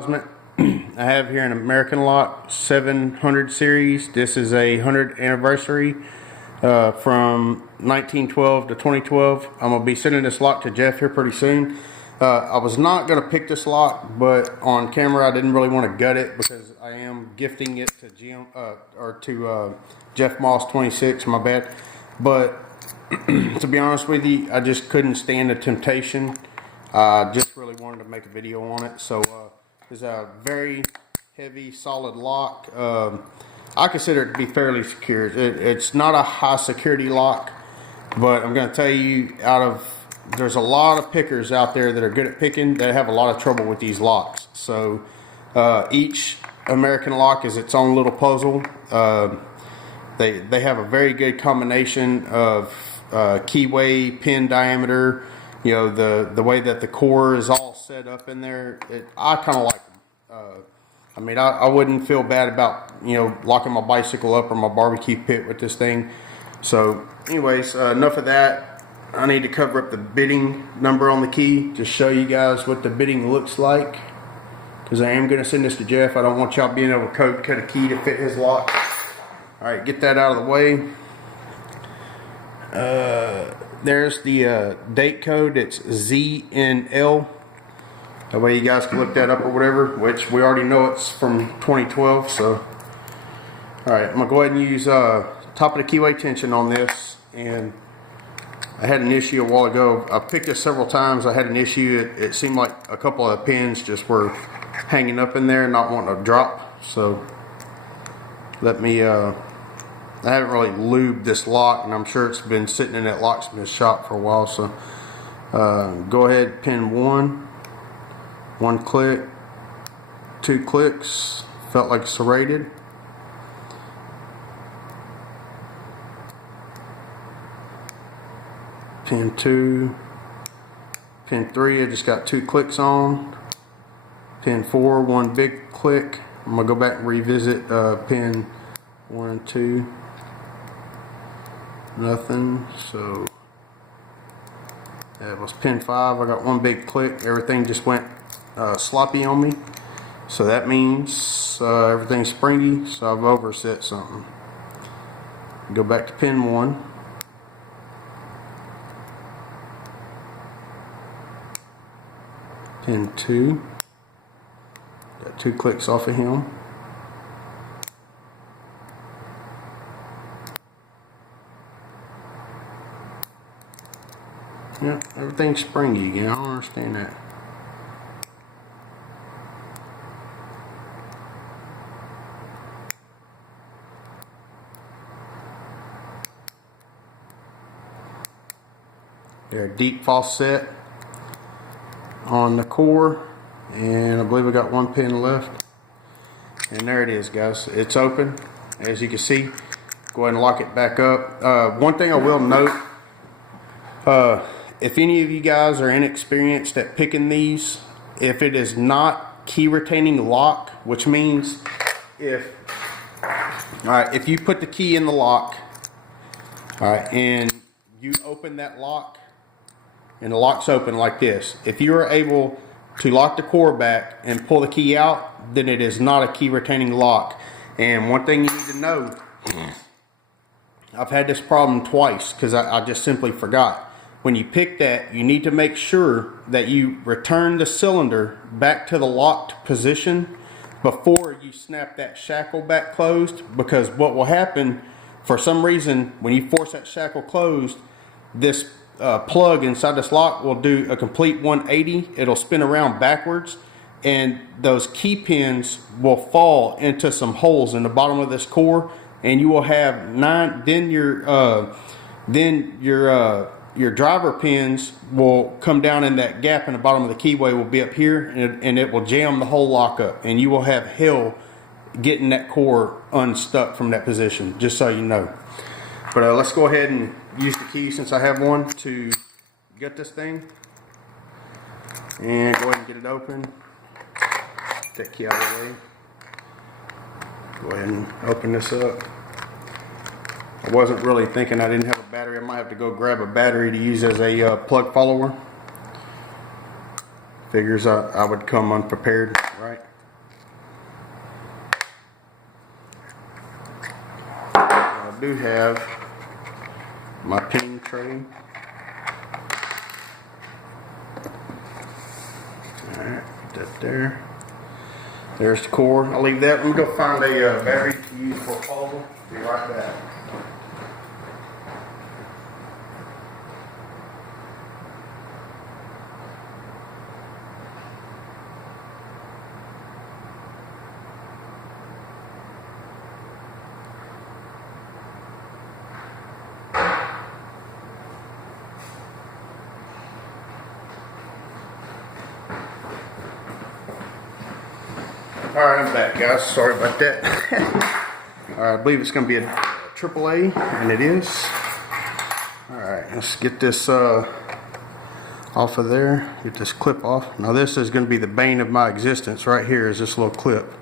Ozment. I have here an American lock 700 series. This is a 100th anniversary from 1912 to 2012. I'm going to be sending this lock to Jeff here pretty soon. I was not going to pick this lock, but on camera I didn't really want to gut it because I am gifting it to Jeff Moss 26, my bad. But to be honest with you, I just couldn't stand the temptation. I just really wanted to make a video on it. So it's a very heavy, solid lock. I consider it to be fairly secure. It's not a high security lock, but I'm going to tell you, there's a lot of pickers out there that are good at picking that have a lot of trouble with these locks. So each American lock is its own little puzzle. They have a very good combination of keyway, pin diameter, you know, the way that the core is all set up in there. I kind of like them. I mean, I wouldn't feel bad about, you know, locking my bicycle up or my barbecue pit with this thing. So anyways, enough of that. I need to cover up the bitting number on the key to show you guys what the bitting looks like, because I am going to send this to Jeff. I don't want y'all being able to cut a key to fit his lock. Alright, get that out of the way. There's the date code. It's ZNL. That way you guys can look that up or whatever, which we already know it's from 2012. So alright, I'm going to go ahead and use top of the keyway tension on this. And I had an issue a while ago. I picked this several times. I had an issue. It seemed like a couple of the pins just were hanging up in there, not wanting to drop. So let me I haven't really lubed this lock, and I'm sure it's been sitting in that locksmith shop for a while. So go ahead, pin one click, 2 clicks, felt like serrated. Pin 2, pin 3, I just got 2 clicks on. Pin 4, 1 big click. I'm gonna go back and revisit pin 1 and 2. Nothing. So that was pin 5. I got 1 big click. Everything just went sloppy on me. So that means everything's springy. So I've overset something. Go back to pin 1. Pin 2. Got 2 clicks off of him. Yeah, everything's springy again. I don't understand that. They're a deep false set on the core, and I believe I got 1 pin left, and there it is, guys. It's open, as you can see. Go ahead and lock it back up. One thing I will note, if any of you guys are inexperienced at picking these, if it is not key retaining lock, which means if you put the key in the lock, and you open that lock, and the lock's open like this, if you are able to lock the core back and pull the key out, then it is not a key retaining lock. And one thing you need to know, I've had this problem twice because I just simply forgot. When you pick that, you need to make sure that you return the cylinder back to the locked position before you snap that shackle back closed, because what will happen, for some reason, when you force that shackle closed, this plug inside this lock will do a complete 180. It'll spin around backwards, and those key pins will fall into some holes in the bottom of this core, and you will have 9. Then your driver pins will come down in that gap in the bottom of the keyway, will be up here, and it will jam the whole lock up, and you will have hell getting that core unstuck from that position, just so you know. But let's go ahead and use the key, since I have one, to get this thing, and go ahead and get it open. Get that key out of the way. Go ahead and open this up. I wasn't really thinking I didn't have a battery. I might have to go grab a battery to use as a plug follower. Figures I would come unprepared. right? I do have my pin tray. Alright, put that there. There's the core. I'll leave that. Let me go find a battery to use for a puzzle. Be right back. Alright, I'm back, guys. Sorry about that. Alright, I believe it's going to be a AAA, and it is. Alright, let's get this off of there. Get this clip off. Now this is going to be the bane of my existence right here, is this little clip.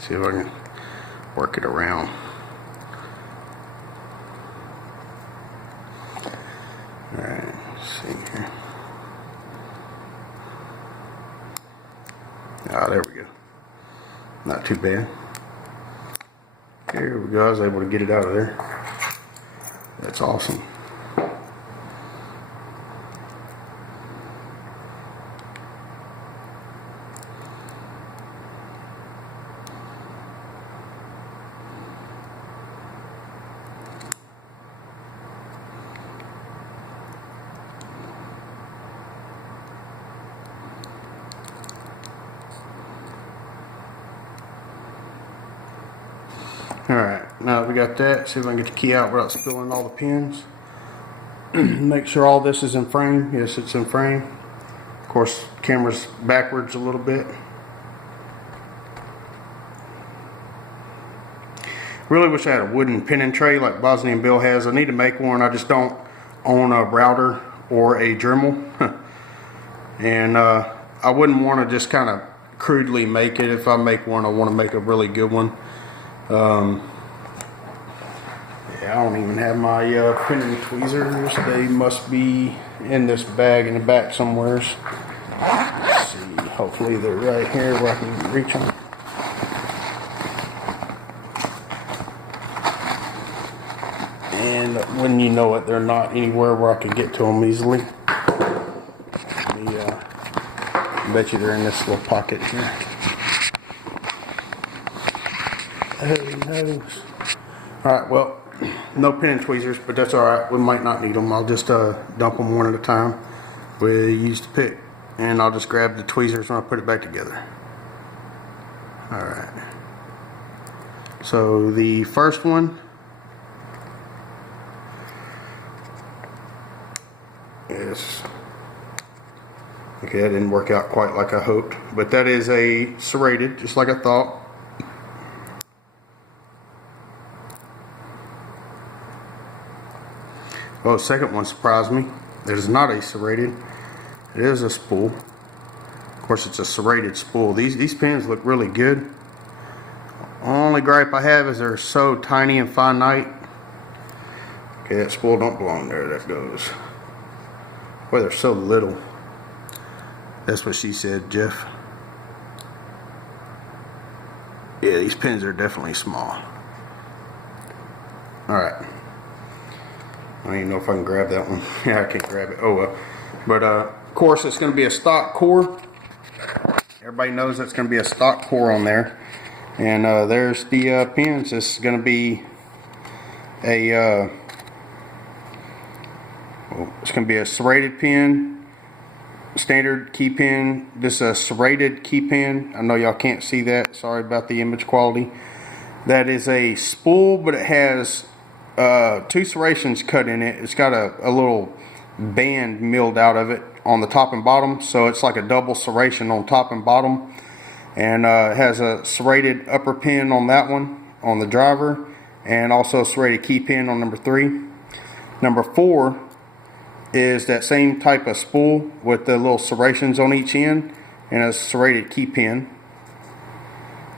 See if I can work it around. Alright, let's see here. Ah, there we go. Not too bad. There we go. I was able to get it out of there. That's awesome. Alright, now that we got that, see if I can get the key out without spilling all the pins. Make sure all this is in frame. Yes, it's in frame. Of course, camera's backwards a little bit. Really wish I had a wooden pinning tray like Bosnian Bill has. I need to make one. I just don't own a router or a Dremel. And I wouldn't want to just kind of crudely make it. If I make one, I want to make a really good one. Yeah, I don't even have my pinning tweezers. They must be in this bag in the back somewhere. Let's see. Hopefully they're right here where I can reach them. And when you know it, they're not anywhere where I can get to them easily. I bet you they're in this little pocket here. Who knows? Alright, well, no pinning tweezers, but that's alright. We might not need them. I'll just dump them one at a time with a used pick. And I'll just grab the tweezers when I put it back together. Alright. So the first one is... Okay, that didn't work out quite like I hoped. But that is a serrated, just like I thought. Oh, the second one surprised me. It is not a serrated. It is a spool. Of course, it's a serrated spool. These pins look really good. Only gripe I have is they're so tiny and finite. Okay, that spool don't belong there. That goes. Boy, they're so little. That's what she said, Jeff. Yeah, these pins are definitely small. Alright. I don't even know if I can grab that one. Yeah, I can't grab it. Oh well. But of course it's going to be a stock core. Everybody knows that's going to be a stock core on there. And there's the pins. This is going to be a it's going to be a serrated pin, standard key pin. This is a serrated key pin. I know y'all can't see that. Sorry about the image quality. That is a spool, but it has two serrations cut in it. It's got a little band milled out of it on the top and bottom, so it's like a double serration on top and bottom. And it has a serrated upper pin on that one on the driver, and also a serrated key pin on number 3. Number 4 is that same type of spool with the little serrations on each end and a serrated key pin.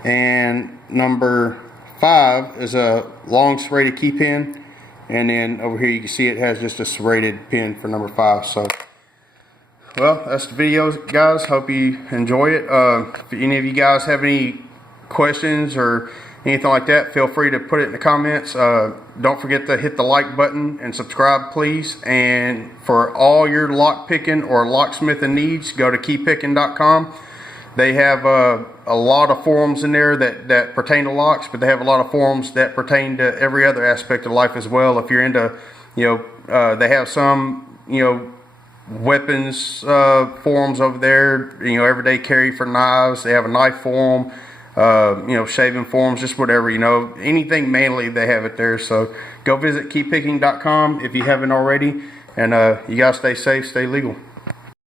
And number 5 is a long serrated key pin And then over here you can see it has just a serrated pin for number 5. So, well, that's the video, guys. Hope you enjoy it. If any of you guys have any questions or anything like that, feel free to put it in the comments. Don't forget to hit the like button and subscribe, please. And for all your lock picking or locksmithing needs, go to keypicking.com. They have a lot of forums in there that pertain to locks, but they have a lot of forums that pertain to every other aspect of life as well. If you're into, they have some, weapons forums over there, everyday carry for knives. They have a knife forum, shaving forums, just whatever, anything manly, they have it there. So go visit keypicking.com if you haven't already, and you guys stay safe, stay legal.